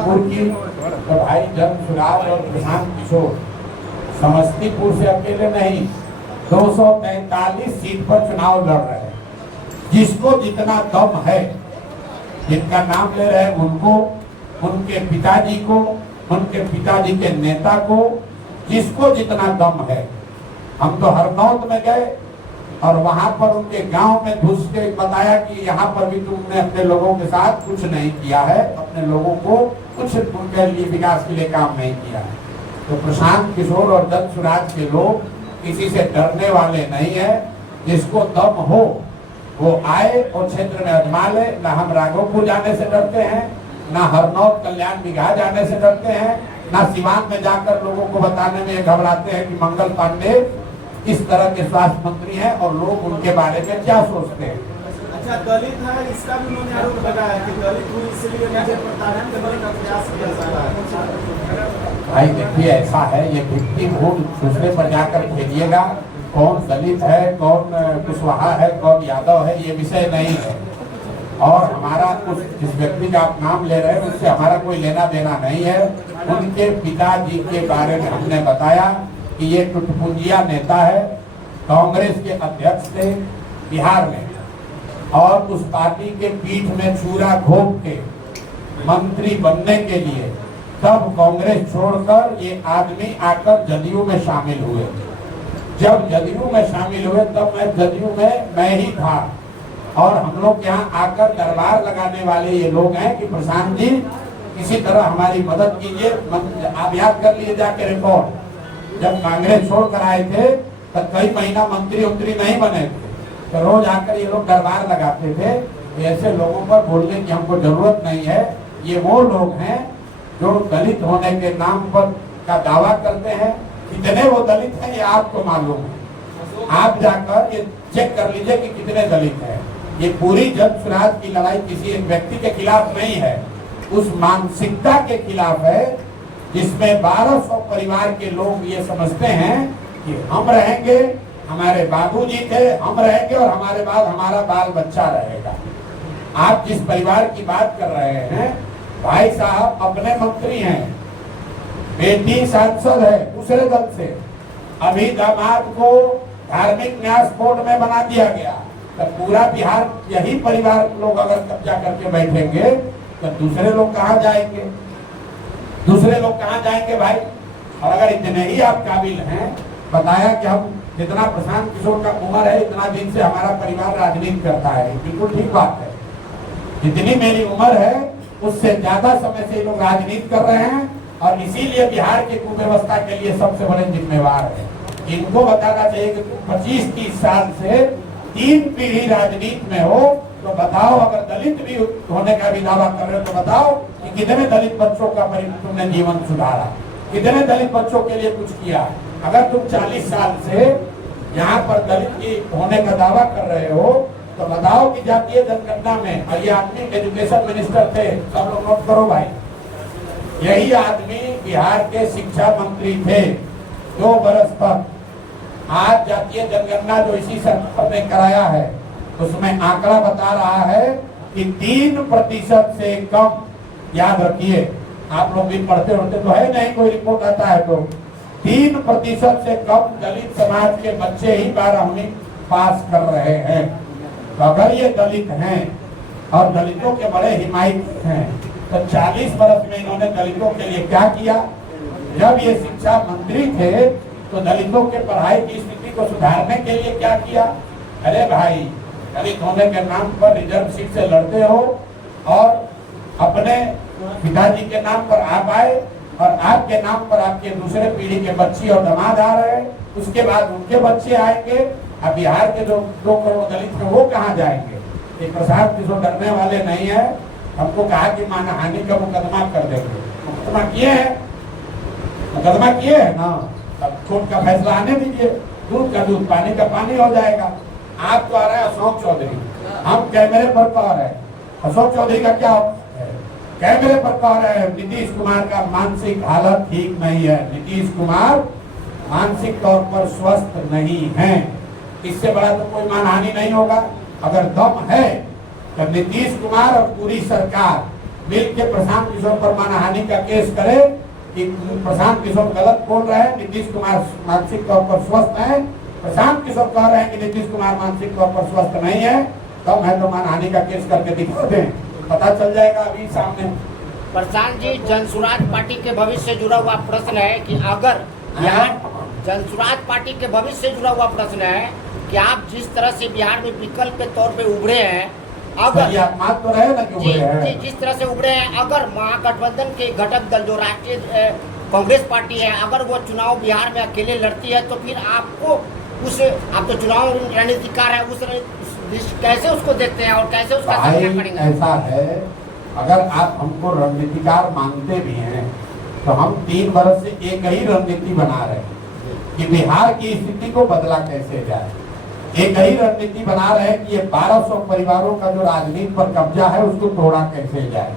समस्तीपुर की, तो भाई जनसुराज और प्रशांत किशोर समस्तीपुर से अकेले नहीं 243 सीट पर चुनाव लड़ रहे हैं। जिसको जितना दम है, जिनका नाम ले रहे हैं उनको, उनके पिताजी को, उनके पिताजी के नेता को, जिसको जितना दम है। हम तो हरनौत में गए और वहां पर उनके गांव में घुस के बताया कि यहाँ पर भी तुमने अपने लोगों के साथ कुछ नहीं किया है, अपने लोगों को कुछ उनके लिए विकास के लिए काम नहीं किया है। तो प्रशांत किशोर और जनसुराज के लोग किसी से डरने वाले नहीं है। जिसको दम हो वो आए और क्षेत्र में आजमा ले। न हम राघोपुर जाने से डरते हैं, न हरनौत कल्याण बिघा जाने से डरते हैं, न सिवान में जाकर लोगों को बताने में घबराते हैं कि मंगल पांडे इस तरह के स्वास्थ्य मंत्री हैं और लोग उनके बारे में क्या सोचते हैं। अच्छा, दलित है, इसका भी उन्होंने आरोप लगाया कि दलित हूँ इसलिए मुझे प्रताड़ित करने का प्रयास किया जा रहा है। भाई देखिए, ऐसा है, ये विक्टिम हुड दूसरे पर जाकर खेलिएगा। कौन दलित है, कौन कुशवाहा है, कौन यादव है, ये विषय नहीं है। और हमारा उस जिस व्यक्ति का आप नाम ले रहे हैं उससे हमारा कोई लेना देना नहीं है। उनके पिताजी के बारे में हमने बताया कि ये टुटपुंजिया नेता है, कांग्रेस के अध्यक्ष थे बिहार में, और उस पार्टी के पीठ में छुरा घोंप के मंत्री बनने के लिए तब कांग्रेस छोड़कर ये आदमी आकर जदयू में शामिल हुए। जब जदयू में शामिल हुए तब मैं जदयू में मैं ही था, और हम लोग यहाँ आकर दरबार लगाने वाले ये लोग हैं कि प्रशांत जी किसी तरह हमारी मदद कीजिए। आप याद कर लिए जाके रिपोर्ट, जब कांग्रेस छोड़कर आए थे तब कई महीना मंत्री उंत्री नहीं बने थे, तो रोज आकर ये लोग दरबार लगाते थे। ऐसे लोगों पर बोलने की हमको जरूरत नहीं है। ये वो लोग हैं जो दलित होने के नाम पर का दावा करते हैं। कितने वो दलित हैं ये आपको मालूम है। आप जाकर ये चेक कर लीजिए कि कितने दलित हैं। ये पूरी जनसुराज की लड़ाई किसी एक व्यक्ति के खिलाफ नहीं है, उस मानसिकता के खिलाफ है जिसमें 1200 परिवार के लोग ये समझते हैं कि हम रहेंगे, हमारे बाबूजी थे, हम रहेंगे और हमारे बाद हमारा बाल बच्चा रहेगा। आप जिस परिवार की बात कर रहे हैं, भाई साहब अपने मंत्री हैं, बेटी सांसद है दूसरे दल से, अभी दामाद को धार्मिक न्यास बोर्ड में बना दिया गया। तो पूरा बिहार यही परिवार लोग अगर कब्जा करके बैठेंगे तो दूसरे लोग कहाँ जाएंगे? दूसरे लोग कहाँ जाएंगे भाई? और अगर इतने ही आप काबिल हैं, बताया कि हम जितना प्रशांत किशोर का उम्र है इतना दिन से हमारा परिवार राजनीति करता है, बिल्कुल ठीक बात है। जितनी मेरी उम्र है उससे ज्यादा समय से लोग राजनीति कर रहे हैं और इसीलिए बिहार की कुव्यवस्था के लिए सबसे बड़े जिम्मेवार है। इनको बताना चाहिए कि 25-30 साल से 3 पीढ़ी राजनीति में हो, तो बताओ अगर दलित भी होने का भी दावा कर रहे हो तो बताओ कि कितने दलित बच्चों का तुमने जीवन सुधारा, कितने दलित बच्चों के लिए कुछ किया। अगर तुम 40 साल से यहाँ पर दलित की होने का दावा कर रहे हो तो बताओ कि जातीय जनगणना में, और ये आदमी एजुकेशन मिनिस्टर थे, सब लोग नोट करो भाई, यही आदमी बिहार के शिक्षा मंत्री थे 2 बरस तक। आज जातीय जनगणना जो इसी सरकार ने कराया है उसमें आंकड़ा बता रहा है कि 3% से कम, याद रखिए आप लोग भी पढ़ते होते तो है नहीं, कोई रिपोर्ट आता है तो 3% से कम दलित समाज के बच्चे ही 12वीं पास कर रहे हैं। तो अगर ये दलित हैं और दलितों के बड़े हिमायती हैं तो 40 बरस में इन्होंने दलितों के लिए क्या किया? जब ये शिक्षा मंत्री थे तो दलितों के पढ़ाई की स्थिति को सुधारने के लिए क्या किया? अरे भाई, दलित होने के नाम पर रिजर्व सीट से लड़ते हो और अपने पिताजी के नाम पर आप आए और आपके नाम पर आपके दूसरे पीढ़ी के बच्ची और दामाद आ रहे हैं, उसके बाद उनके बच्चे आएंगे। अब बिहार के जो 2 करोड़ दलित हैं वो कहाँ जाएंगे? ये प्रशांत किशोर डरने वाले नहीं है। हमको कहा कि मानहानि का मुकदमा कर देंगे, मुकदमा किए हैं, मुकदमा किए है ना, अब कोर्ट का फैसला आने दीजिए, दूध का दूध पानी का पानी हो जाएगा। आप तो आ रहे हैं अशोक चौधरी, हम कैमरे पर कह रहे हैं अशोक चौधरी का क्या है? कैमरे पर कह रहे हैं नीतीश कुमार का मानसिक हालत ठीक नहीं है, नीतीश कुमार मानसिक तौर पर स्वस्थ नहीं है। इससे बड़ा तो कोई मानहानि नहीं होगा। अगर दम है तो नीतीश कुमार और पूरी सरकार मिल के प्रशांत किशोर पर मानहानि का केस करे कि प्रशांत किशोर गलत बोल रहे हैं, नीतीश कुमार मानसिक तौर पर स्वस्थ है, प्रशांत किशोर कह रहे हैं कि नीतीश कुमार मानसिक तौर पर स्वस्थ नहीं है, तब है तो मानहानि का केस करके दिखा दें, पता चल जाएगा अभी सामने। प्रशांत जी, जनसुराज पार्टी के भविष्य से जुड़ा हुआ प्रश्न है कि अगर यहाँ जनसुराज पार्टी के भविष्य से जुड़ा हुआ प्रश्न है कि आप जिस तरह से बिहार में विकल्प के तौर पे उभरे हैं, अगर तो रहे ना कि जिस तरह से उभरे हैं, अगर महागठबंधन के घटक दल जो राष्ट्रीय कांग्रेस पार्टी है, अगर वो चुनाव बिहार में अकेले लड़ती है तो फिर आपको आप तो चुनाव रणनीतिकार है, कैसे उसको देखते हैं और कैसे उसका सामना करेंगे? ऐसा है, अगर आप हमको रणनीतिकार मानते भी हैं तो हम 3 वर्ष से एक ही रणनीति बना रहे हैं कि बिहार की स्थिति को बदला कैसे जाए। एक ही रणनीति बना रहे हैं कि ये 1200 परिवारों का जो राजनीति पर कब्जा है उसको तोड़ा कैसे जाए।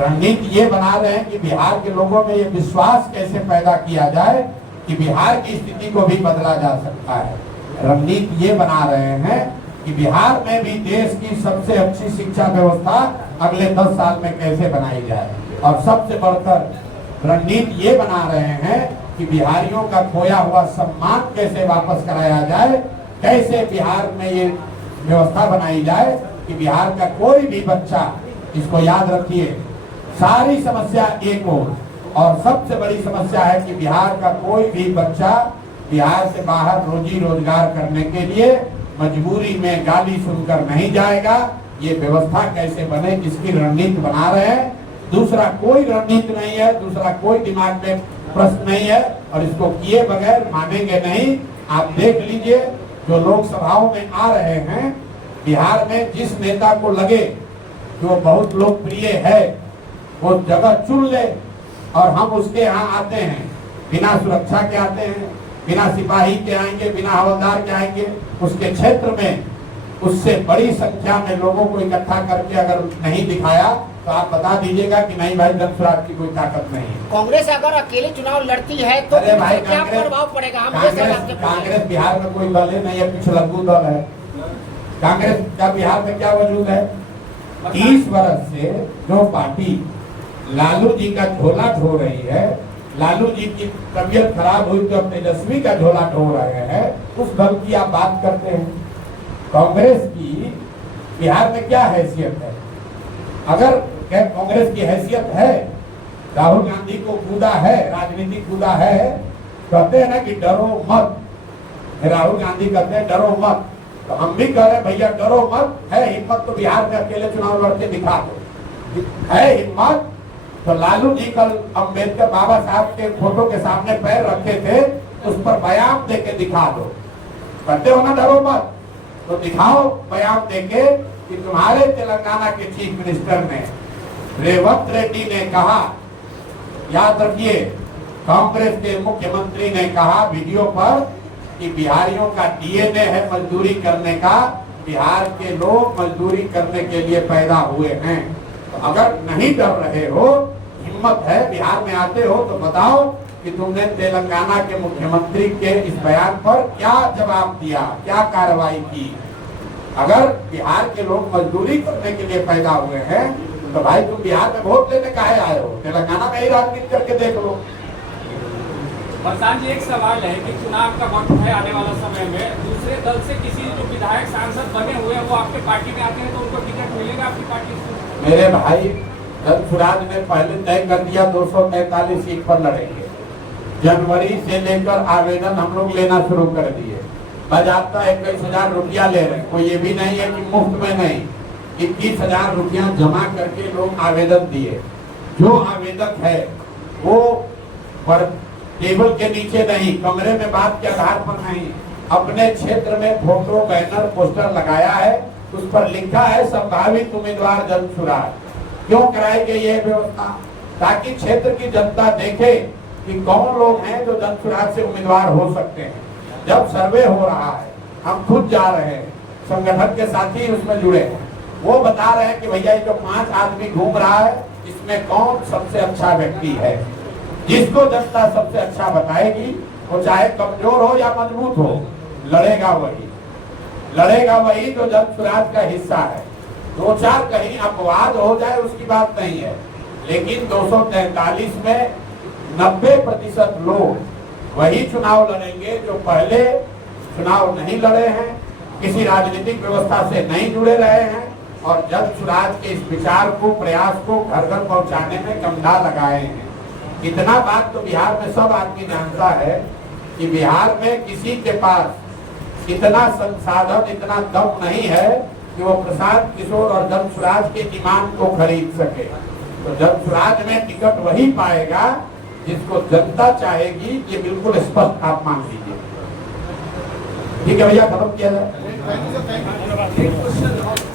रणनीति ये बना रहे हैं कि बिहार के लोगों में ये विश्वास कैसे पैदा किया जाए कि बिहार की स्थिति को भी बदला जा सकता है। रणनीति ये बना रहे हैं कि बिहार में भी देश की सबसे अच्छी शिक्षा व्यवस्था अगले 10 साल में कैसे बनाई जाए, और सबसे बढ़कर रणनीति ये बना रहे हैं कि बिहारियों का खोया हुआ सम्मान कैसे वापस कराया जाए, कैसे बिहार में ये व्यवस्था बनाई जाए कि बिहार का कोई भी बच्चा, इसको याद रखिए, सारी समस्या एक और सबसे बड़ी समस्या है कि बिहार का कोई भी बच्चा बिहार से बाहर रोजी रोजगार करने के लिए मजबूरी में गाली सुनकर नहीं जाएगा। ये व्यवस्था कैसे बने, इसकी रणनीति बना रहे हैं। दूसरा कोई रणनीति नहीं है, दूसरा कोई दिमाग में प्रश्न नहीं है, और इसको किए बगैर मानेंगे नहीं। आप देख लीजिए, जो लोकसभाओं में आ रहे हैं बिहार में, जिस नेता को लगे जो बहुत लोकप्रिय है वो जगह चुन ले, और हम उसके यहाँ आते हैं, बिना सुरक्षा के आते हैं, बिना सिपाही के आएंगे, बिना हवलदार के आएंगे, उसके क्षेत्र में उससे बड़ी संख्या में लोगों को इकट्ठा करके अगर नहीं दिखाया तो आप बता दीजिएगा कि नहीं भाई, जनसुराज की कोई ताकत नहीं है। कांग्रेस अगर अकेले चुनाव लड़ती है तो भाई क्या प्रभाव पड़ेगा? कांग्रेस बिहार में कोई दल नहीं है, पिछलग्गू दल है। कांग्रेस का बिहार में क्या वजूद है? 30 वर्ष से जो पार्टी लालू जी का झोला ढो रही है, लालू जी की तबीयत खराब हुई तो तेजस्वी का झोला ढो रहे हैं, उस दल की आप बात करते हैं। कांग्रेस की बिहार में क्या हैसियत है? अगर कांग्रेस की हैसियत है, राहुल गांधी को कूदा है, राजनीति कूदा है, कहते हैं ना कि डरो मत, राहुल गांधी कहते हैं डरो मत, तो हम भी कह रहे हैं भैया डरो मत, है हिम्मत तो बिहार में अकेले चुनाव लड़के दिखा दो, है हिम्मत तो लालू जी कल अम्बेडकर बाबा साहब के फोटो के सामने पैर रखे थे, उस पर बयान देके दिखा दो। कहते हो ना डरो मत, तो दिखाओ बयान देके कि तुम्हारे तेलंगाना के चीफ मिनिस्टर ने, रेवंत रेड्डी ने कहा, याद रखिए, कांग्रेस के मुख्यमंत्री ने कहा वीडियो पर कि बिहारियों का डीएनए है मजदूरी करने का, बिहार के लोग मजदूरी करने के लिए पैदा हुए हैं। तो अगर नहीं डर रहे हो, हिम्मत है, बिहार में आते हो, तो बताओ कि तुमने तेलंगाना के मुख्यमंत्री के इस बयान पर क्या जवाब दिया, क्या कार्रवाई की। अगर बिहार के लोग मजदूरी करने के लिए पैदा हुए हैं तो भाई तुम बिहार में वोट लेने काहे आए हो? तेलंगाना में ही राजनीति करके देख लो। प्रशांत जी, एक सवाल है कि चुनाव का वक्त है आने वाला समय में, दूसरे दल से किसी जो विधायक सांसद बने हुए हैं वो आपके पार्टी में आते हैं तो उनको टिकट मिलेगा आपकी पार्टी से? मेरे भाई, जनसुराज ने पहले तय कर दिया 243 सीट पर लड़ेंगे। जनवरी से लेकर आवेदन हम लोग लेना शुरू कर दिए। बाजाबता 21,000 रुपया ले रहे हैं, कोई ये भी नहीं है कि मुफ्त में नहीं, 21,000 रुपया जमा करके लोग आवेदन दिए। जो आवेदक है वो पर टेबल के नीचे नहीं, कमरे में बात के आधार पर नहीं, अपने क्षेत्र में फोटो, बैनर, पोस्टर लगाया है, उस पर लिखा है संभावित उम्मीदवार जनसुराज। क्यों कराई गई है व्यवस्था? ताकि क्षेत्र की जनता देखे कि कौन लोग हैं जो जनसुराज से उम्मीदवार हो सकते हैं। जब सर्वे हो रहा है, हम खुद जा रहे हैं, संगठन के साथी उसमें जुड़े हैं, वो बता रहे हैं कि भैया ये जो 5 आदमी घूम रहा है, इसमें कौन सबसे अच्छा व्यक्ति है। जिसको जनता सबसे अच्छा बताएगी, वो चाहे कमजोर हो या मजबूत हो, लड़ेगा वही जो जनसुराज का हिस्सा है। दो चार कहीं अपवाद हो जाए उसकी बात नहीं है, लेकिन 243 में 90% लोग वही चुनाव लड़ेंगे जो पहले चुनाव नहीं लड़े हैं, किसी राजनीतिक व्यवस्था से नहीं जुड़े रहे हैं और जन स्वराज के इस विचार को, प्रयास को घर घर पहुंचाने में कमदा लगाए हैं। इतना बात तो बिहार में सब आदमी जानता है कि बिहार में किसी के पास इतना संसाधन, इतना दम नहीं है कि वो प्रशांत किशोर और जन स्वराज के ईमान को खरीद सके। तो जन स्वराज में टिकट वही पाएगा जिसको जनता चाहेगी, ये बिल्कुल स्पष्ट आप मान लीजिए। ठीक है भैया, खत्म किया जाए। Thank you.